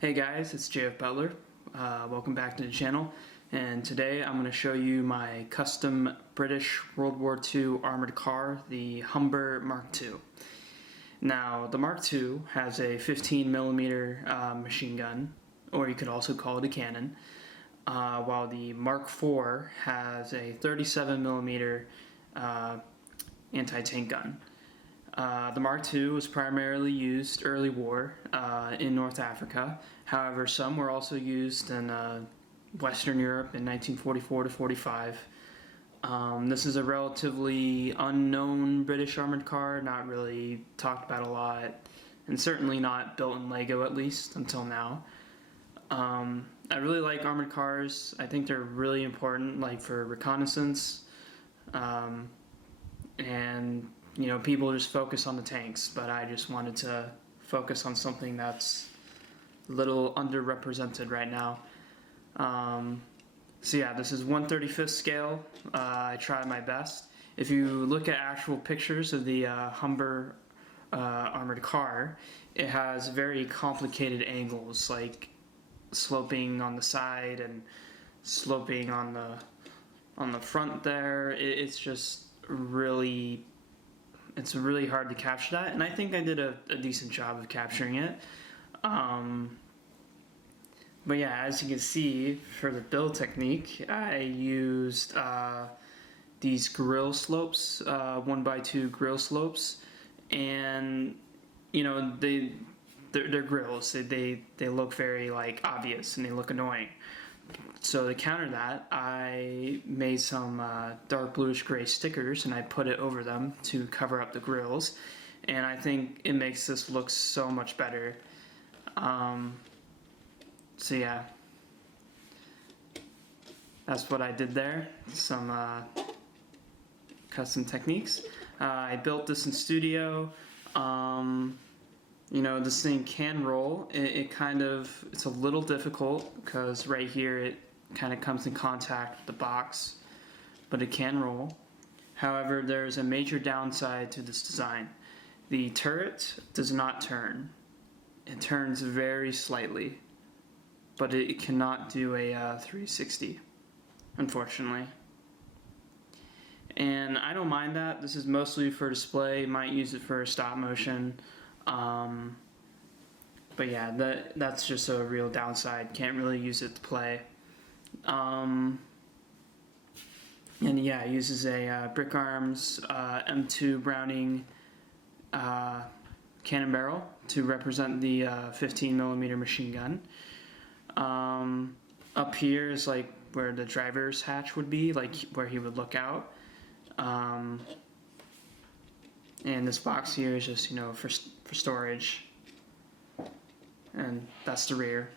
Hey guys, it's JF Butler. Welcome back to the channel, and today I'm going to show you my custom British World War II armored car, the Humber Mark II. Now, the Mark II has a 15mm machine gun, or you could also call it a cannon, while the Mark IV has a 37mm anti-tank gun. The Mark II was primarily used early war in North Africa. However, some were also used in Western Europe in 1944 to 45. This is a relatively unknown British armored car, not really talked about a lot, and certainly not built in Lego, at least until now. I really like armored cars. I think they're really important, like for reconnaissance, and you know, people just focus on the tanks, but I just wanted to focus on something that's a little underrepresented right now. So yeah, this is 1/35 scale. I tried my best. If you look at actual pictures of the Humber armored car, it has very complicated angles, like sloping on the side and sloping on the front there. It's just really hard to capture that, and I think I did a decent job of capturing it. But yeah, as you can see, for the build technique, I used these grill slopes, 1x2 grill slopes, and you know, they're grills. They look very like obvious and they look annoying. So to counter that, I made some dark bluish gray stickers and I put it over them to cover up the grills, and I think it makes this look so much better. So yeah, that's what I did there. Some custom techniques. I built this in studio. You know, this thing can roll. It's a little difficult because right here it kind of comes in contact with the box, but it can roll. However, there's a major downside to this design. The turret does not turn. It turns very slightly, but it cannot do a 360, unfortunately. And I don't mind that. This is mostly for display. Might use it for stop motion. But yeah, that's just a real downside. Can't really use it to play. And yeah, it uses a Brick Arms M2 Browning cannon barrel to represent the 15mm machine gun. Up here is like where the driver's hatch would be, like where he would look out. And this box here is just, you know, for storage. And that's the rear,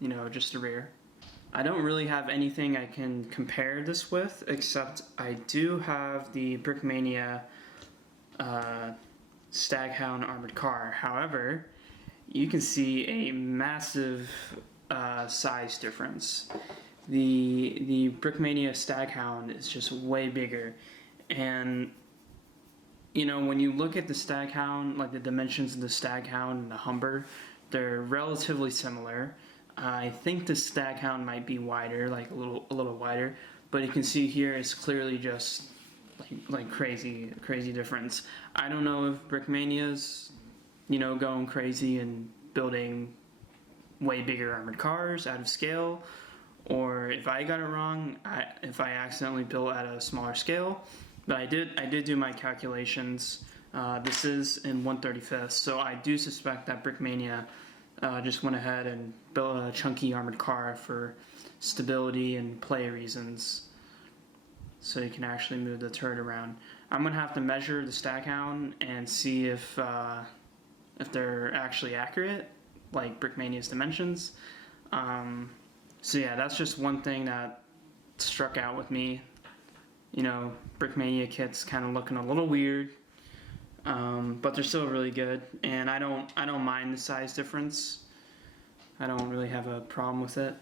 you know, just the rear. I don't really have anything I can compare this with, except I do have the Brickmania Staghound armored car. However, you can see a massive size difference. The Brickmania Staghound is just way bigger, and you know, when you look at the Staghound, like the dimensions of the Staghound and the Humber, they're relatively similar. I think the Staghound might be wider, like a little wider, but you can see here it's clearly just like crazy difference. I don't know if Brickmania's, you know, going crazy and building way bigger armored cars out of scale, or if I got it wrong, if I accidentally built at a smaller scale. But I did do my calculations. This is in 1/35, so I do suspect that Brickmania just went ahead and built a chunky armored car for stability and play reasons, so you can actually move the turret around. I'm gonna have to measure the Staghound and see if they're actually accurate, like Brickmania's dimensions. So yeah, that's just one thing that struck out with me. You know, Brickmania kits kind of looking a little weird, but they're still really good, and I don't mind the size difference. I don't really have a problem with it.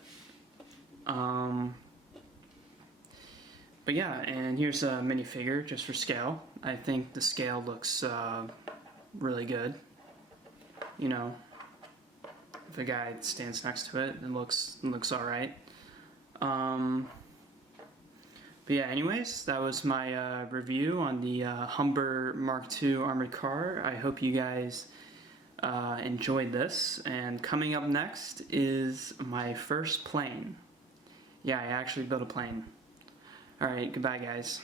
But yeah, and here's a minifigure just for scale. I think the scale looks really good. You know, if a guy stands next to it, it looks all right. But yeah, anyways, that was my review on the Humber Mark II armored car. I hope you guys enjoyed this. And coming up next is my first plane. Yeah, I actually built a plane. Alright, goodbye guys.